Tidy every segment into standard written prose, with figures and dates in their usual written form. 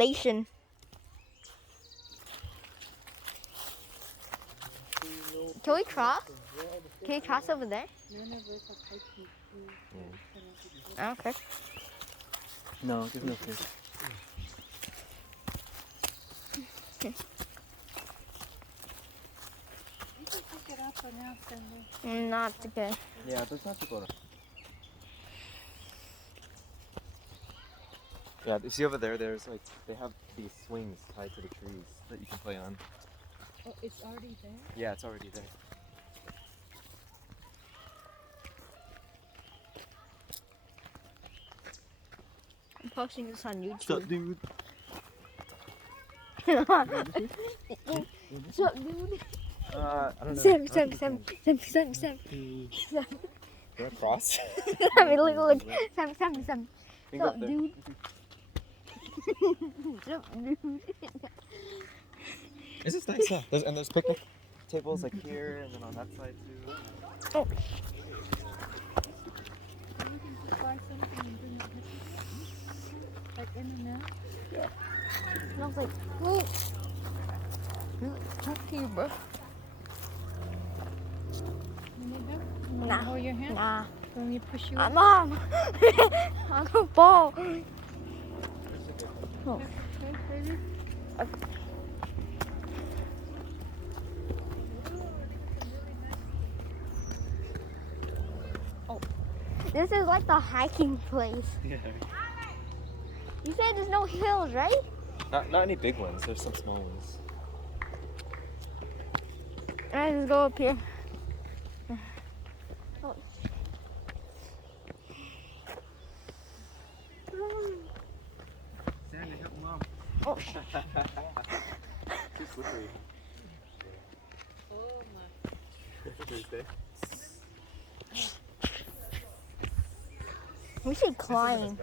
Foundation. Can we cross? Can we cross over there? Yeah. Okay. No, there's no fish. Not okay. Yeah, that's not too far. Yeah, you see over there, there's like, they have these swings tied to the trees that you can play on. Oh, it's already there? Yeah, it's already there. I'm posting this on YouTube. What's up, dude? What's up, dude? I don't know. Sam. Can I cross? Look. Sam. You can What's go up, up there. dude? What's up, dude? It's just nice, huh? There's picnic tables like here and then on that side too. Oh. You can just buy something and bring it with you. Like In-N-Out? And I was like, wait. Really? Talk to you, bro. You need help? Nah. Hold your hand? Nah. Let me push you up. Mom. I'm gonna fall. Oh. Okay, baby. This is like the hiking place. Yeah. You said there's no hills, right? Not any big ones. There's some small ones. Alright, let's go up here. Oh. Sandy, help mom. Oh. Too slippery. Oh my. Thursday. We should climb.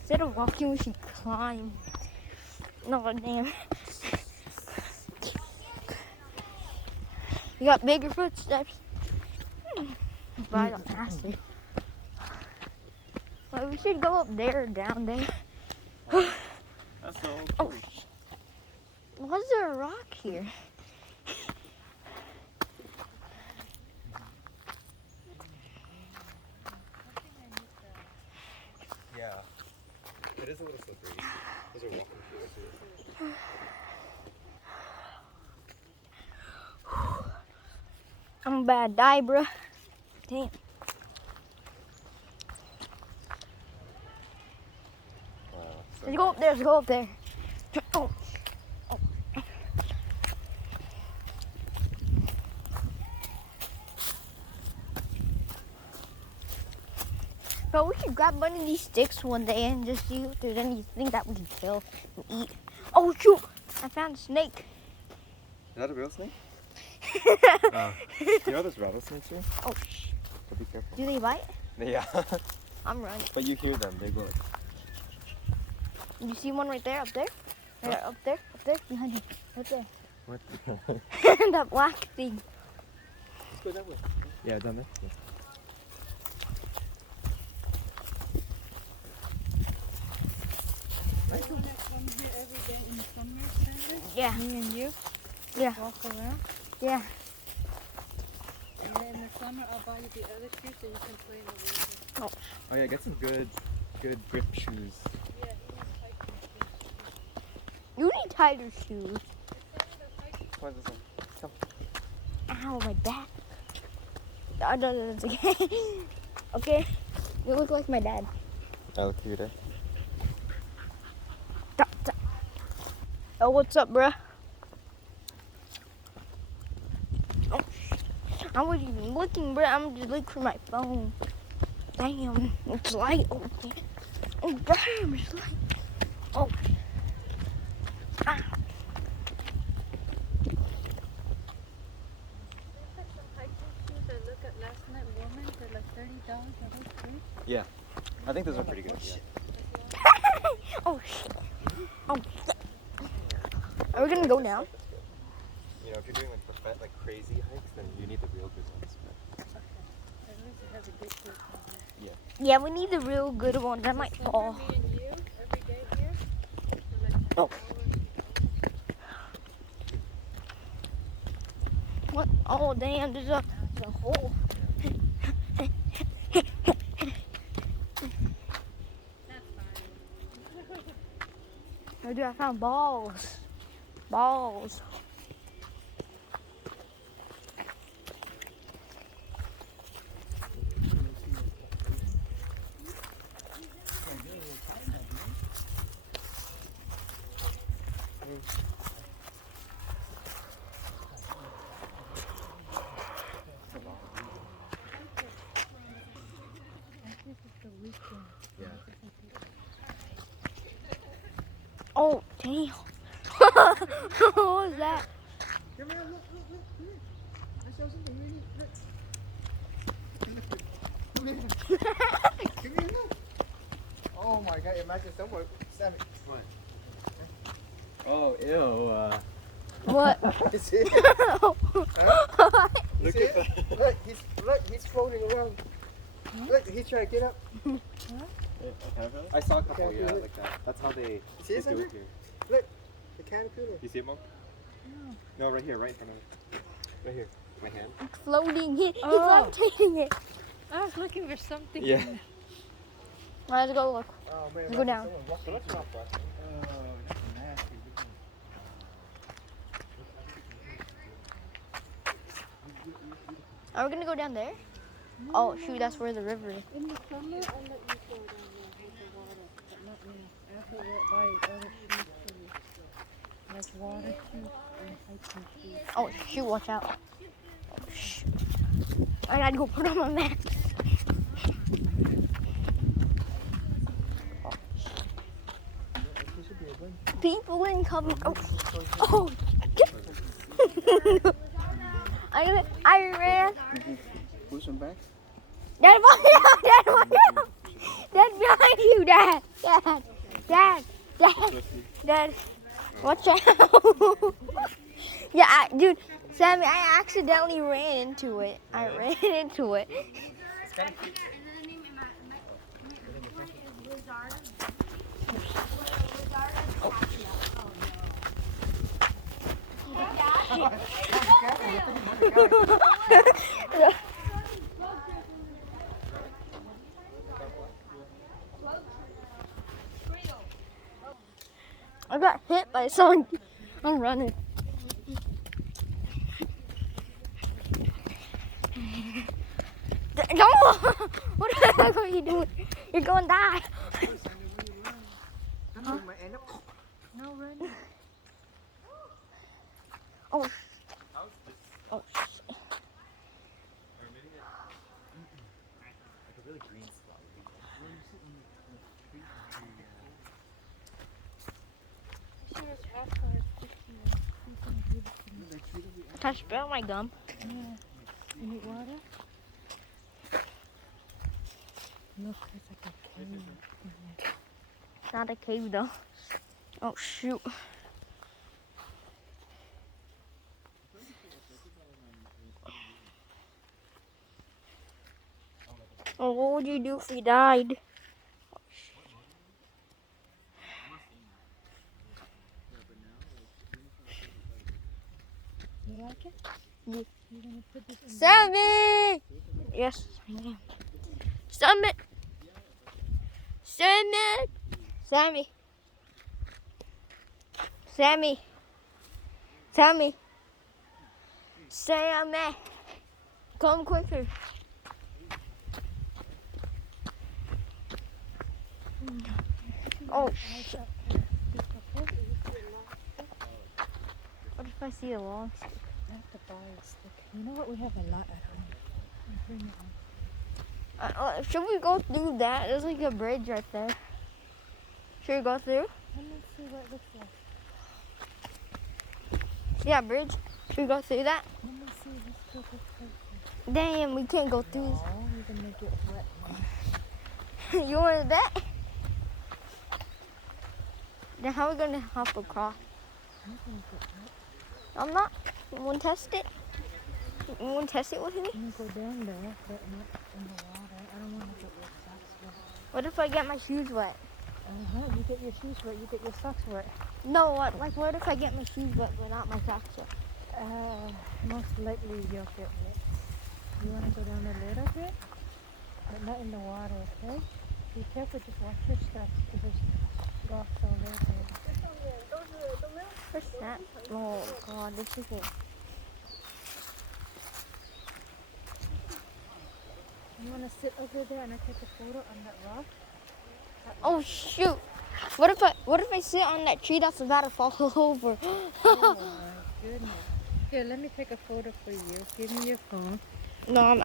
Instead of walking, we should climb. No, damn. You got bigger footsteps. But I got faster. Well, we should go up there or down there. That's so Oh, why is there a rock here? Yeah. It is a little slippery. Those are walking through it. I'm about to die, bruh. Damn. Wow. Let's go up there. Let's go up there. Oh. Bro, we should grab one of these sticks one day and just see if there's anything that we can kill and eat. Oh, shoot! I found a snake. Is that a real snake? You know there's rattlesnakes here? Oh, So be careful. do they bite? Yeah. I'm running. But you hear them. They go like, You see one right there, up there? Right, up there, behind you. Right there. what? That black thing. Let's go that way. Yeah, down there. Yeah. You wanna come here every day in the summer, Sandra? Yeah, Me and you? yeah, Walk around? yeah. And then in the summer, I'll buy you the other shoes so you can play in the winter. Oh yeah, get some good grip shoes. Yeah, he wants hiking shoes. You need tighter shoes. Come on, this one. Ow, my back. No, it's okay. Okay, you look like my dad. I look cute, eh? Oh, what's up, bruh? Oh, I wasn't even looking, bruh. I'm just looking for my phone. Damn, it's light. Oh, damn. Oh, damn, it's light. Oh. Ah. There's some hiking shoes I look at last night, woman, they're like $30. Are those good? Yeah. I think those are pretty good. Yeah. Oh, shit. Oh, shit. Are we gonna go down? You know, if you're doing like crazy hikes, then you need the real good ones. But At least you have a good shoes on here. Yeah, we need the real good ones. I might Summer, fall. me and you, every day here. Oh. What? Oh, damn, there's a hole. Oh, dude, I found balls. Balls. Yeah. Oh, damn. What was that? Come here, look, look, look, come here. I saw something really, look. Come here, look. Oh my god, imagine someone, Sammy. What? Oh, ew. What? You see it? Huh? You Look see at it? Look, he's floating around. Look, he's trying to get up. I saw a couple, Caterpillar. yeah, like that. That's how they See it, do Sandra? it here. Look, the caterpillar. You see it, Mom? No. No, right here, right in front of me. Right here. My hand. It's floating. He's Oh. levitating it. I was looking for something. Yeah. Let's go look. Oh man, Let's go down. someone walked on top of us. Oh, that's nasty. Are we gonna go down there? Oh shoot, that's where the river is. In the summer, I'll let you go down there with the water, but not me. I have to buy other shoes for you. Like water shoes and hiking shoes. Oh shoot, watch out. Oh, shoot. I gotta go put on my mask. People incoming. Oh, oh. I ran. Push him back. Dad, watch out! Dad, watch out! Dad, behind you, Dad! Dad! Dad! Dad! Dad! Watch out! Yeah, dude, Sammy, I accidentally ran into it. I ran into it. I got hit by someone. I'm running. No! What the heck are you doing? You're going to die. No running. Oh. Oh. Can I spill my gum? Yeah. You need water? Look, it's like a cave. It's not a cave though. Oh shoot. Oh, what would you do if we died? You like it? Yeah. You're gonna put this in Sammy! Yes, I am. Sammy! Sammy! Sammy! Sammy! Sammy! Sammy! Come quicker. Oh, shit. What if I see a long stick? I have to buy a stick. You know what? We have a lot at home. Bring it on. Should we go through that? There's like a bridge right there. Should we go through? Let me see what it looks like. Yeah, bridge. Should we go through that? Let me see. Let's go this way. Damn, we can't go through. Oh, you're gonna make it wet. You want to bet? Then how are we gonna hop across? I'm gonna get wet. I'm not. You want to test it? You want to test it with me? I'm gonna go down there, but not in the water. I don't want to get your socks wet. What if I get my shoes wet? You get your shoes wet, you get your socks wet. No, what if I get my shoes wet but not my socks wet? Most likely you'll get wet. You want to go down a little bit, but not in the water, okay? Be careful, just watch your steps because there's rocks all over. What's that? Oh God, this is it. You want to sit over there and I take a photo on that rock? Oh shoot! What if I sit on that tree that's about to fall over? Oh my goodness. Here, let me take a photo for you. Give me your phone. No,